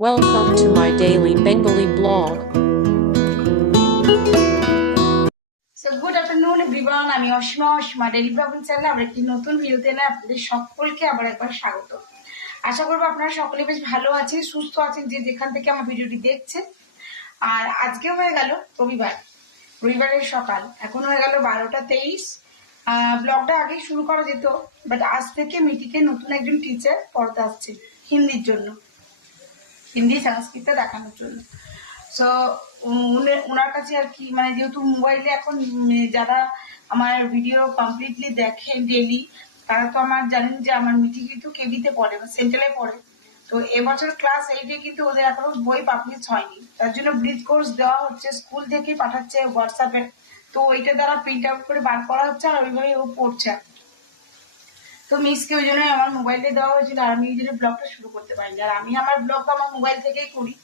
Welcome to my daily Bengali blog. So good afternoon everyone, আমি Asima daily blogging চ্যানেলে আবার একটি নতুন ভিডিওতে না আপনাদের সকলকে আবার একবার স্বাগত। আশা করব আপনারা সকলে বেশ ভালো আছেন, সুস্থ আছেন যে যেখান থেকে আমার ভিডিওটি দেখছেন। আর আজকে হয়ে গেল রবিবারের সকাল, এখন হয়ে গেল 12:23। ব্লগটা আগে শুরু করা যেত, বাট আজ থেকে মিটিকে নতুন একজন টিচার পড়াতে আসছে হিন্দির জন্য, হিন্দি সংস্কৃত দেখানোর জন্য। সো ওনার কাছে আর কি, মানে যেহেতু মোবাইলে এখন যারা আমার ভিডিও কমপ্লিটলি দেখেন ডেলি, তারা তো আমার জানেন যে আমার মিটি কিন্তু কেবিতে পড়ে বা সেন্ট্রালে পড়ে। তো এবছর ক্লাস 8-এ কিন্তু ওদের এখনো বই পাবলিশ হয়নি, তার জন্য ব্রিজ কোর্স দেওয়া হচ্ছে, স্কুল থেকেই পাঠাচ্ছে হোয়াটসঅ্যাপে। তো ওইটা দ্বারা প্রিন্ট আউট করে বার করা হচ্ছে আর ওইভাবে ও পড়ছে। তো মিসকে ওই জন্য আমার মোবাইলে দেওয়া হয়েছিল, আর আমি ওই জন্য ব্লগটা শুরু করতে পারিনি। আর আমি আমার ব্লগ আমার মোবাইল থেকেই করি।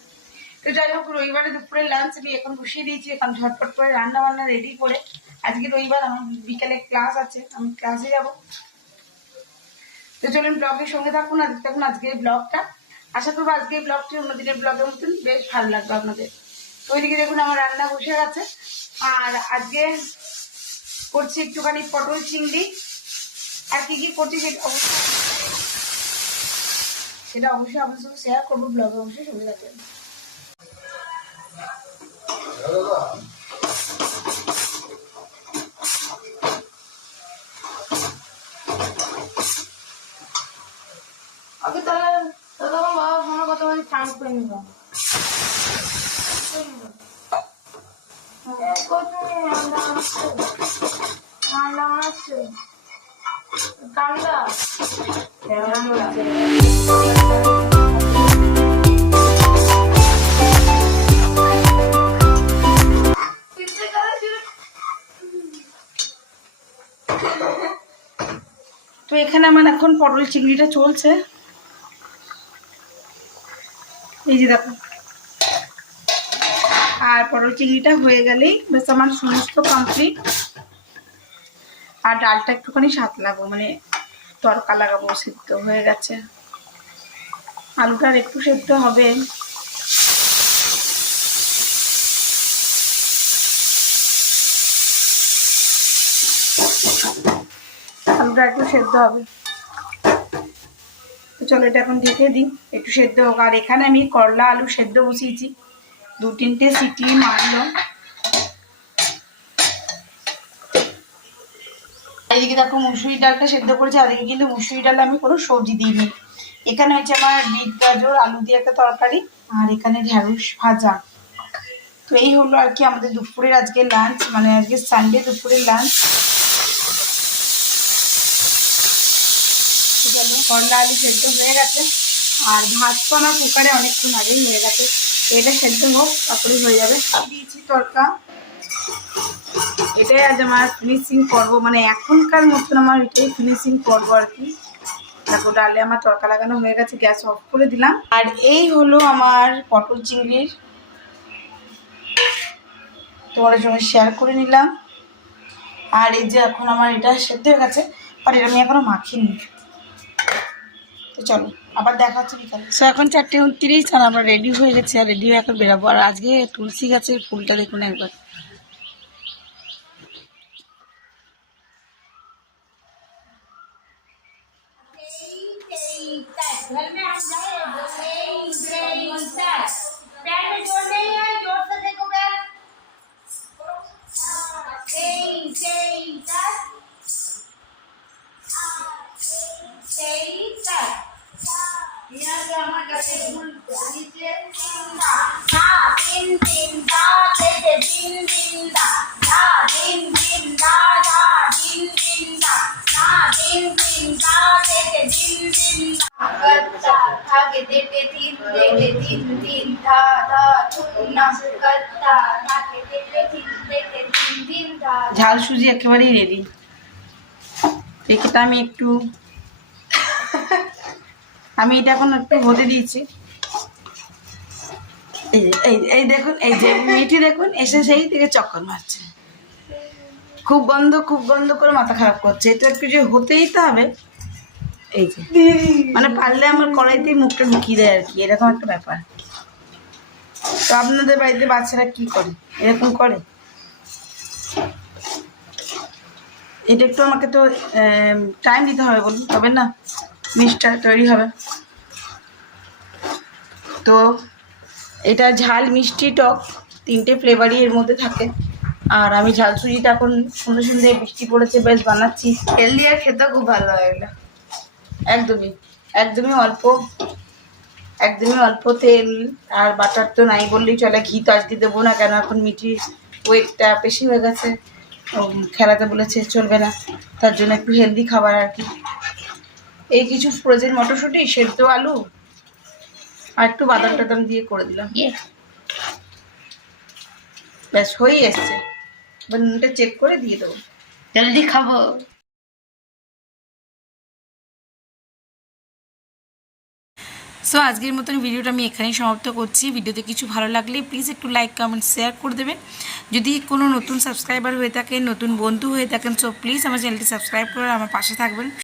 তো যাই হোক, রবিবারে দুপুরে লাঞ্চ আমি এখন বসিয়ে দিয়েছি, এখন ঝটপট করে রান্না বান্না রেডি করে। আজকে রবিবার, আমার বিকেলে ক্লাস আছে, আমি ক্লাসে যাব। তো চলুন ব্লগের সঙ্গে থাকুন আর দেখতে থাকুন আজকের ব্লগটা। আশা করবো আজকের ব্লগটি অন্যদিনের ব্লগের মতন বেশ ভালো লাগবে আপনাদের। তো ওইদিকে দেখুন আমার রান্না বসে গেছে, আর আজকে করছি একটুখানি পটল চিংড়ি। আর কি কি করছি সেটা অবশ্যই আপনার সঙ্গে শেয়ার করবো, ব্লগে অবশ্যই সঙ্গে রাখবেন। আগে তাহলে দাদা বাবা আমার কথা বলে চান করে নিব। তো এখানে আমার এখন পটল চিংড়িটা চলছে, এই যে দেখো। আর পটল চিংড়িটা হয়ে গেলেই বেশ আমার সমস্ত কমপ্লিট। আর ডালটা একটুখানি সাঁতলাবো, মানে তড়কা লাগাবো, সিদ্ধ হয়ে গেছে। আলুটা আর একটু সেদ্ধ হবে। আলুটা একটু সেদ্ধ হবে, তো চলো এটা এখন ঢেকে দিই, একটু সেদ্ধ হোক। আর এখানে আমি করলা আলু সেদ্ধ বসিয়েছি, 2-3টে সিটি মারলো। এইদিকে দেখো মুসুরি ডালটা সেদ্ধ করেছি, আর এদিকে কিন্তু মুসুরি ডালে আমি কোনো সবজি দিইনি। এখানে হচ্ছে আমার বিট গাজর আলু দিয়ে একটা তরকারি, আর এখানে ঢ্যাঁড়স ভাজা। তো এই হলো আর কি আমাদের দুপুরের আজকে লাঞ্চ, মানে আজকে সানডে দুপুরের লাঞ্চ। করলা আলু সেদ্ধ হয়ে গেছে, আর ভাত তো আমার কুকারে অনেকক্ষণ আগেই হয়ে গেছে। এটা সেদ্ধ হোক, তারপরে হয়ে যাবে। দিয়েছি তরকা, এটাই আজ আমার ফিনিশিং পর্ব, মানে এখনকার মতন আমার এটাই ফিনিশিং পর্ব আর কি। দেখো ডালে আমার তরকা লাগানো হয়ে গেছে, গ্যাস অফ করে দিলাম। আর এই হলো আমার পটল চিংড়ির, তোমাদের সঙ্গে শেয়ার করে নিলাম। আর এই যে এখন আমার এটা সেদ্ধ হয়ে গেছে, আর এটা আমি এখনো মাখিনি। তো চলো আবার দেখা হচ্ছে বিকালে। সো এখন 4:29, আর আমরা রেডি হয়ে গেছি, আর রেডি হয়ে এখন বেরাবো। আর আজকে তুলসী গাছের ফুলটা দেখুন একবার। ঝাল সুজি একেবারেই রেডি। এটা আমি একটু এটা এখন একটু হতে দিয়েছি। এই দেখুন, এই যে মিটি দেখুন এসে সেই থেকে চক্কর মারছে, খুব গন্ধ করে মাথা খারাপ করছে। এটা একটু যে হতেই তো হবে। এই যে মানে পারলে আমার কড়াইতেই মুখটা ঢুকিয়ে দেয় আর কি, এরকম একটা ব্যাপার। তো আপনাদের বাড়িতে বাচ্চারা কি করে, এরকম করে? এটা একটু আমাকে তো টাইম দিতে হবে, বলুন, তবে না মিষ্টিটা তৈরি হবে। তো এটা ঝাল মিষ্টি টক তিনটে ফ্লেভারই এর মধ্যে থাকে। আর আমি ঝাল সুজিটা এখন সুন্দর সুন্দর বৃষ্টি পড়েছে বেশ বানাচ্ছি। হেলদি আর খেতে খুব ভালো হয় এগুলো। একদমই একদমই অল্প তেল আর বাটার তো নাই বললেই চলে। ঘি তো আজকে দেবো না, কেন এখন মিঠির ওয়েটটা বেশি হয়ে গেছে, খেলাতে বলেছে চলবে না, তার জন্য একটু হেলদি খাবার আর কি। এই কিছু ফ্রোজেন মটরশুঁটি, সেদ্ধ আলু আর একটু বাদাম টাদাম দিয়ে করে দিলাম, ব্যাস হয়েই এসছে। এবার নুনটা চেক করে দিয়ে দেবো। জলদি খাবো। সো আজকের মতন ভিডিওটা আমি এখানেই সমাপ্ত করছি। ভিডিওতে কিছু ভালো লাগলে প্লিজ একটু লাইক কমেন্ট শেয়ার করে দেবেন। যদি কোনো নতুন সাবস্ক্রাইবার হয়ে থাকেন, নতুন বন্ধু হয়ে থাকেন, সো প্লিজ আমার চ্যানেলটি সাবস্ক্রাইব করে আমার পাশে থাকবেন।